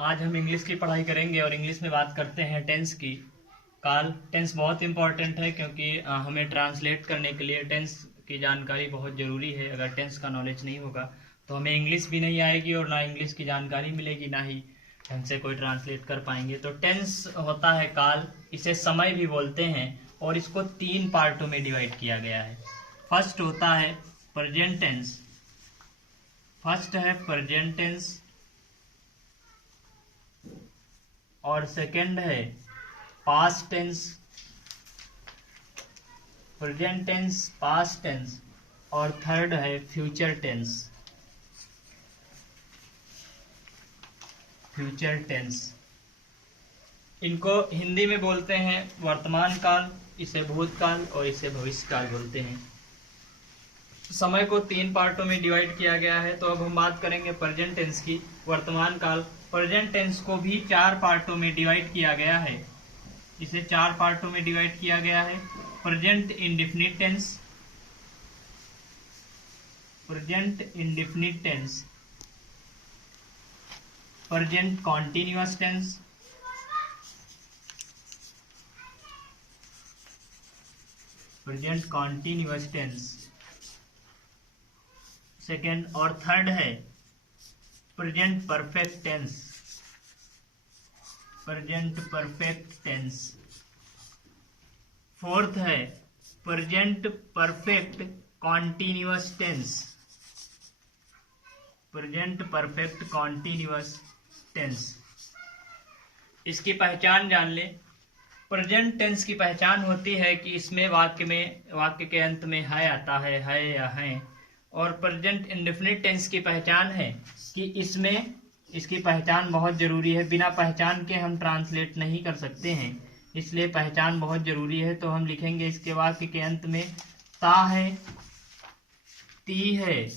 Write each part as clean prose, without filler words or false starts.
आज हम इंग्लिश की पढ़ाई करेंगे और इंग्लिश में बात करते हैं टेंस की। काल टेंस बहुत इंपॉर्टेंट है क्योंकि हमें ट्रांसलेट करने के लिए टेंस की जानकारी बहुत ज़रूरी है। अगर टेंस का नॉलेज नहीं होगा तो हमें इंग्लिश भी नहीं आएगी और ना इंग्लिश की जानकारी मिलेगी, ना ही ढंग से कोई ट्रांसलेट कर पाएंगे। तो टेंस होता है काल, इसे समय भी बोलते हैं और इसको 3 पार्टों में डिवाइड किया गया है। फर्स्ट होता है प्रेजेंट टेंस, फर्स्ट है प्रेजेंट टेंस और सेकंड है past tense, present tense, past tense और थर्ड है फ्यूचर टेंस, फ्यूचर टेंस। इनको हिंदी में बोलते हैं वर्तमान काल, इसे भूतकाल और इसे भविष्य काल बोलते हैं। समय को 3 पार्टों में डिवाइड किया गया है। तो अब हम बात करेंगे प्रेजेंट टेंस की, वर्तमान काल। प्रेजेंट टेंस को भी 4 पार्टों में डिवाइड किया गया है, इसे 4 पार्टों में डिवाइड किया गया है। Present indefinite tense, present indefinite tense, present continuous tense, present continuous tense second, और थर्ड है present perfect tense, present perfect tense. Fourth है present perfect continuous tense, present perfect continuous tense. इसकी पहचान जान ले। प्रेजेंट टेंस की पहचान होती है कि इसमें वाक्य के अंत में है आता है या है। और प्रेजेंट इंडेफिनिट टेंस की पहचान है कि इसमें, इसकी पहचान बहुत जरूरी है, बिना पहचान के हम ट्रांसलेट नहीं कर सकते हैं, इसलिए पहचान बहुत जरूरी है। तो हम लिखेंगे इसके वाक्य के अंत में ता है, ती है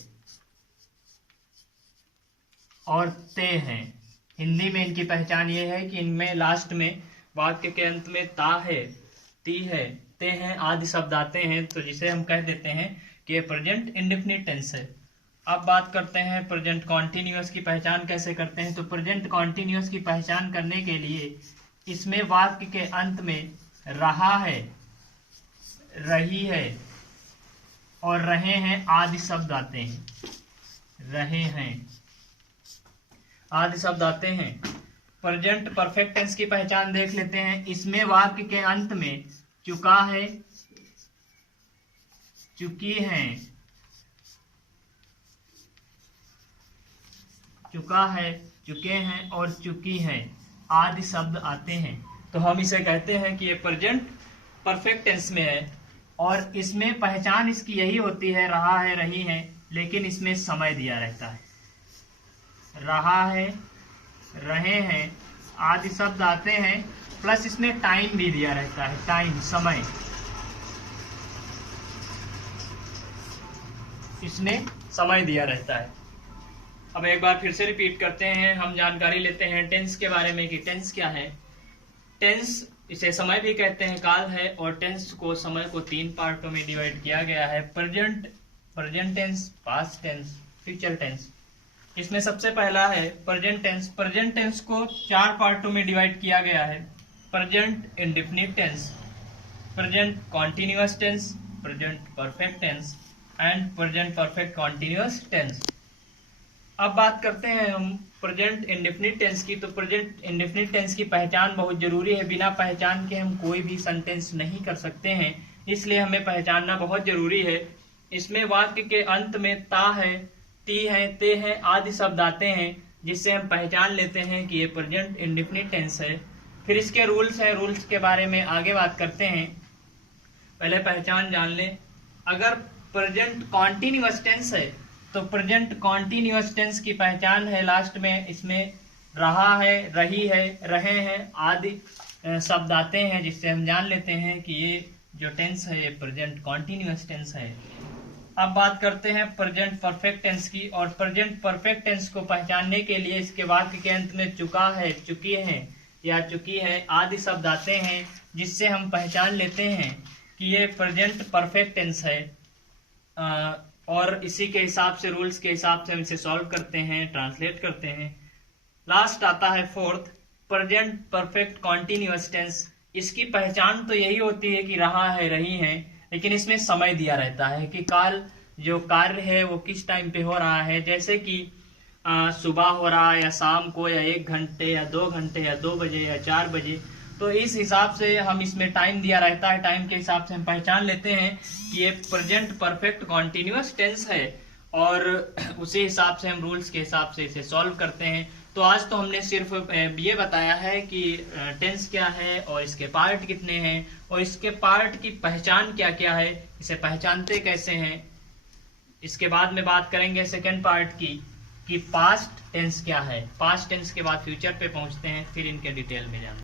और ते है। हिंदी में इनकी पहचान ये है कि इनमें लास्ट में वाक्य के अंत में ता है, ती है, ते हैं आदि शब्द आते हैं, तो जिसे हम कह देते हैं कि प्रेजेंट इंडेफिनिट टेंस है। अब बात करते हैं प्रेजेंट कॉन्टिन्यूअस की पहचान कैसे करते हैं। तो प्रेजेंट कॉन्टिन्यूअस की पहचान करने के लिए इसमें वाक्य के अंत में रहा है, रही है और रहे हैं आदि शब्द आते हैं, रहे हैं आदि शब्द आते हैं। प्रेजेंट परफेक्ट टेंस की पहचान देख लेते हैं। इसमें वाक्य के अंत में चुका है, चुकी है, चुका है, चुके हैं और चुकी है आदि शब्द आते हैं। तो हम इसे कहते हैं कि ये प्रेजेंट परफेक्ट टेंस में है और इसमें पहचान इसकी यही होती है, रहा है, रही है, लेकिन इसमें समय दिया रहता है। रहा है, रहे हैं आदि शब्द आते हैं, प्लस इसमें टाइम भी दिया रहता है, टाइम, समय, इसमें समय दिया रहता है। अब एक बार फिर से रिपीट करते हैं, हम जानकारी लेते हैं टेंस के बारे में कि टेंस क्या है। टेंस, इसे समय भी कहते हैं, काल है, और टेंस को, समय को 3 पार्टों में डिवाइड किया गया है। Present, present tense, past tense, future tense. इसमें सबसे पहला है प्रेजेंट टेंस। प्रेजेंट टेंस को 4 पार्टों में डिवाइड किया गया है। Present indefinite tense, present continuous tense, present perfect tense and present perfect continuous tense. अब बात करते हैं हम प्रेजेंट इंडेफिनिट टेंस की। तो प्रेजेंट इंडेफिनिट टेंस की पहचान बहुत जरूरी है, बिना पहचान के हम कोई भी सेंटेंस नहीं कर सकते हैं, इसलिए हमें पहचानना बहुत जरूरी है। इसमें वाक्य के अंत में ता है, ती है, ते हैं आदि शब्द आते हैं, जिससे हम पहचान लेते हैं कि ये प्रेजेंट इंडेफिनिट टेंस है। फिर इसके रूल्स हैं, रूल्स के बारे में आगे बात करते हैं। पहले पहचान जान लें। अगर प्रेजेंट कॉन्टिन्यूअस टेंस है तो प्रेजेंट कॉन्टिन्यूअस टेंस की पहचान है, लास्ट में इसमें रहा है, रही है, रहे हैं आदि शब्द आते हैं, जिससे हम जान लेते हैं कि ये जो टेंस है ये प्रेजेंट कॉन्टिन्यूअस टेंस है। अब बात करते हैं प्रेजेंट परफेक्ट टेंस की। और प्रेजेंट परफेक्ट टेंस को पहचानने के लिए इसके वाक्य के अंत में चुका है, चुकी है या चुकी है आदि शब्द आते हैं, जिससे हम पहचान लेते हैं कि ये प्रेजेंट परफेक्ट टेंस है। और इसी के हिसाब से, रूल्स के हिसाब से हम इसे सॉल्व करते हैं, ट्रांसलेट करते हैं। लास्ट आता है fourth, present perfect continuous tense. इसकी पहचान तो यही होती है कि रहा है, रही है, लेकिन इसमें समय दिया रहता है कि काल जो कार्य है वो किस टाइम पे हो रहा है। जैसे कि सुबह हो रहा है या शाम को या 1 घंटे या 2 घंटे या 2 बजे या 4 बजे, तो इस हिसाब से हम इसमें टाइम दिया रहता है। टाइम के हिसाब से हम पहचान लेते हैं कि ये प्रेजेंट परफेक्ट कॉन्टिन्यूअस टेंस है और उसी हिसाब से हम रूल्स के हिसाब से इसे सॉल्व करते हैं। तो आज तो हमने सिर्फ ये बताया है कि टेंस क्या है और इसके पार्ट कितने हैं और इसके पार्ट की पहचान क्या क्या है, इसे पहचानते कैसे हैं। इसके बाद में बात करेंगे सेकेंड पार्ट की कि पास्ट टेंस क्या है। पास्ट टेंस के बाद फ्यूचर पे पहुंचते हैं, फिर इनके डिटेल में जाना।